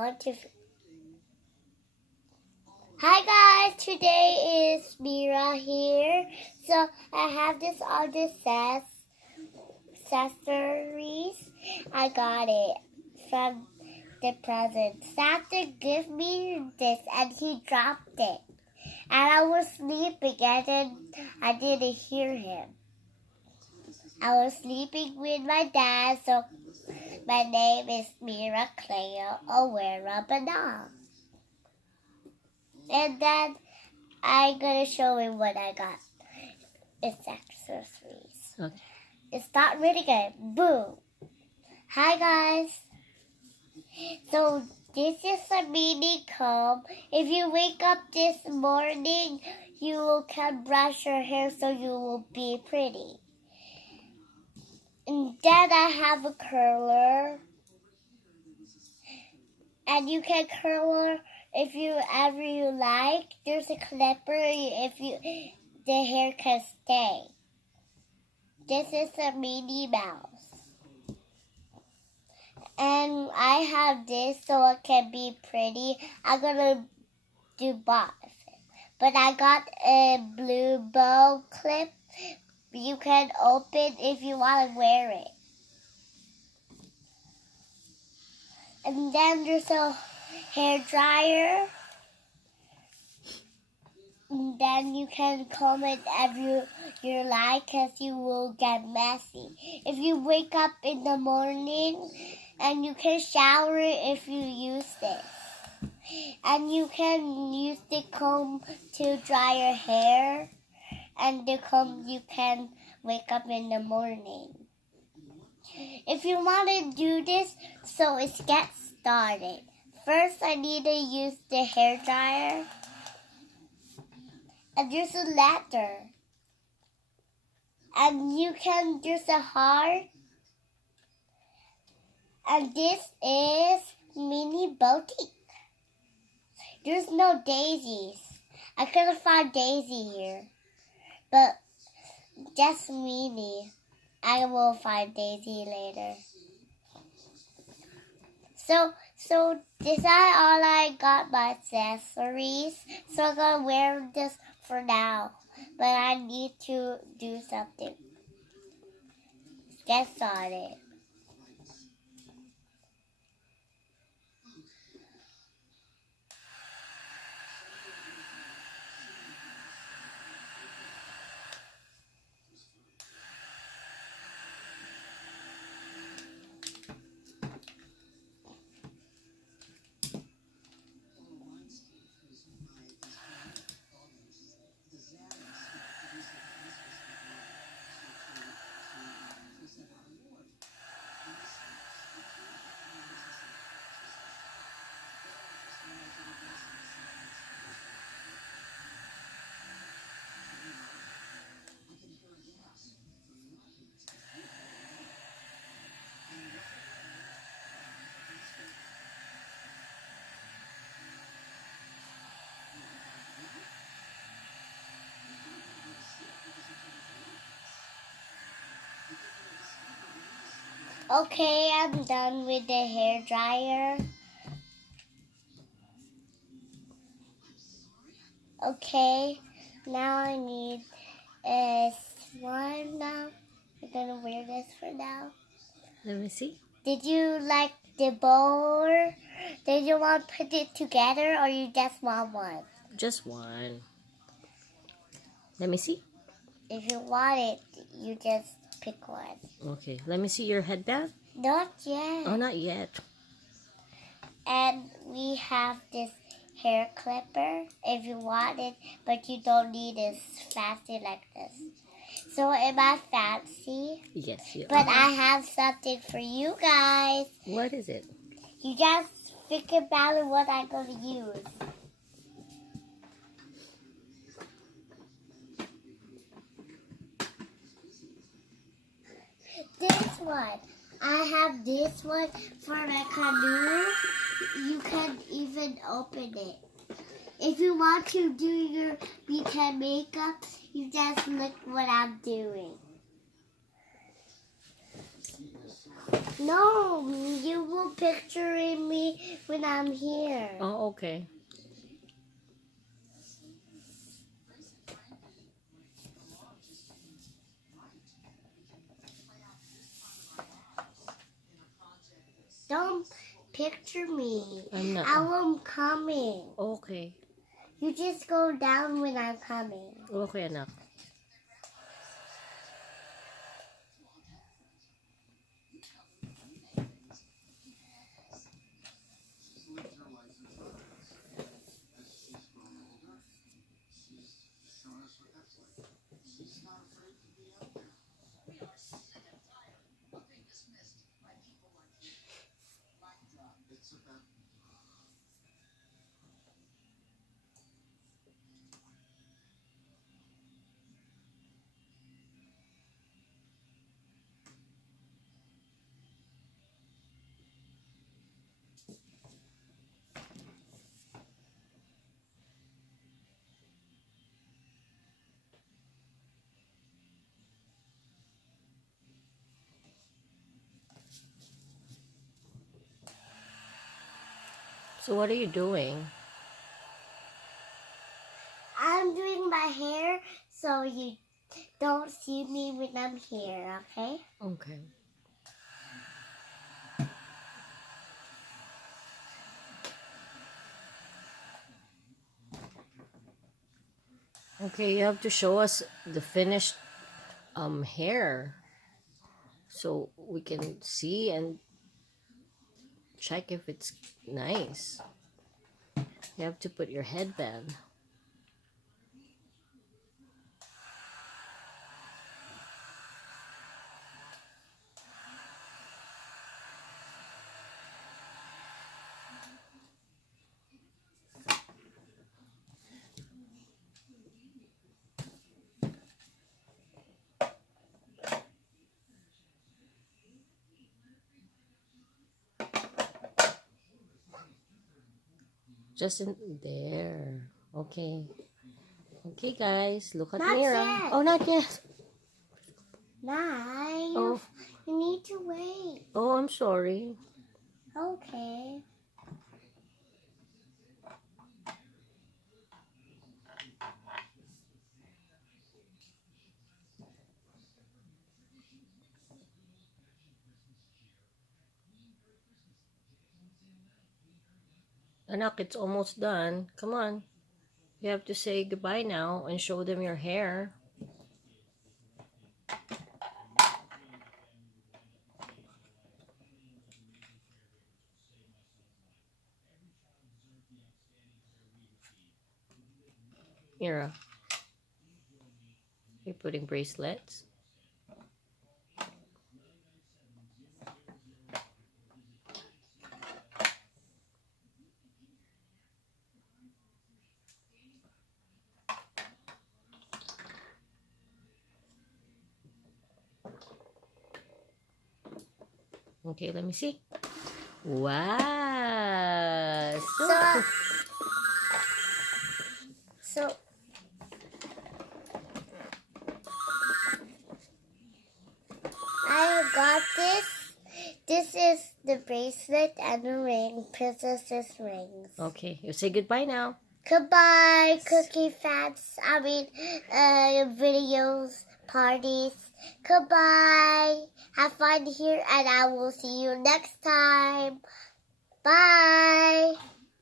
Want to? Hi guys, today is Mira here. So I have this on the accessories. I got it from the present. Santa gave me this and he dropped it. And I was sleeping and then I didn't hear him. I was sleeping with my dad, so my name is Mira Cleo Owera Banal. And then I'm gonna show you what I got. It's accessories. Okay. It's not really good. Boom. Hi guys. So this is a mini comb. If you wake up this morning, you can brush your hair so you will be pretty. And then I have a curler. And you can curl if you ever you like. There's a clipper if the hair can stay. This is a Minnie Mouse. And I have this so it can be pretty. I'm gonna do both. But I got a blue bow clip. You can open if you want to wear it. And then there's a hair dryer. And then you can comb it if you like, because you will get messy. If you wake up in the morning, and you can shower if you use this. And you can use the comb to dry your hair. And the comb you can wake up in the morning. If you want to do this, so it gets started. First, I need to use the hair dryer. And there's a ladder. And there's a heart. And this is Mini Boutique. There's no daisies. I couldn't find Daisy here. But just Mini. I will find Daisy later. So this is all I got my accessories. So I'm gonna wear this for now. But I need to do something. Get started. Okay, I'm done with the hair dryer. Okay, now I need one now. I'm gonna wear this for now. Let me see. Did you like the bow? Or did you want to put it together or you just want one? Just one. Let me see. If you want it, you just pick one. Okay. Let me see your headband. Not yet. Oh, not yet. And we have this hair clipper if you want it, but you don't need it fancy like this. So am I fancy? Yes, you But are. I have something for you guys. What is it? You just think about what I'm going to use. This one. I have this one for my canoe. You can even open it. If you want to do your weekend makeup, you just look what I'm doing. No, you will picturing me when I'm here. Oh, okay. Don't picture me. I'm not. I'm coming. Okay. You just go down when I'm coming. Okay, anak. So what are you doing? I'm doing my hair so you don't see me when I'm here, okay? Okay. Okay, you have to show us the finished hair so we can see and check if it's nice. You have to put your headband. Just in there. Okay. Okay, guys, look at Not Mira. yet. Oh, not yet. Nah, Oh, you need to wait. oh, I'm sorry. Okay. Anak, it's almost done. Come on. You have to say goodbye now and show them your hair. Mira, you're putting bracelets. Okay, let me see. Wow. So I got this. This is the bracelet and the ring, princess's rings. Okay, you say goodbye now. Goodbye, cookie fats. Videos, parties. Goodbye. Have fun here, and I will see you next time. Bye.